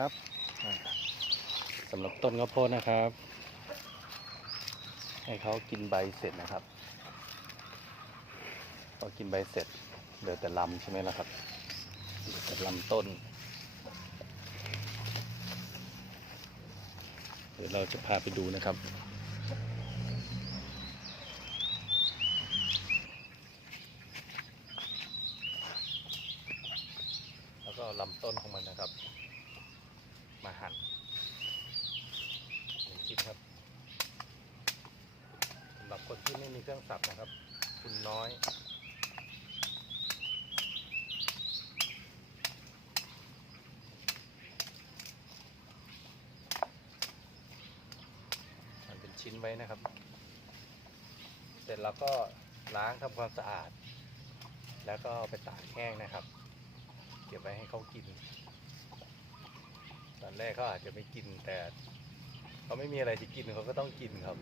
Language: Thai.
ครับสำหรับต้นข้าวโพดนะครับ ให้เขากินใบเสร็จนะครับพอกินใบเสร็จเหลือแต่ลำใช่ไหมล่ะครับเหลือแต่ลำต้นเดี๋ยวเราจะพาไปดูนะครับแล้วก็ลำต้นของมันนะครับ มาหั่นหนึ่งชิ้นครับสำหรับคนที่ไม่มีเครื่องสับนะครับ คุณน้อยมันเป็นชิ้นไว้นะครับ เสร็จแล้วก็ล้างทำความสะอาด แล้วก็เอาไปตากแห้งนะครับ เก็บไว้ให้เขากิน อนแรกเขาอาจจะไม่กินแต่เขาไม่มีอะไรจะกินเขาก็ต้องกินครับ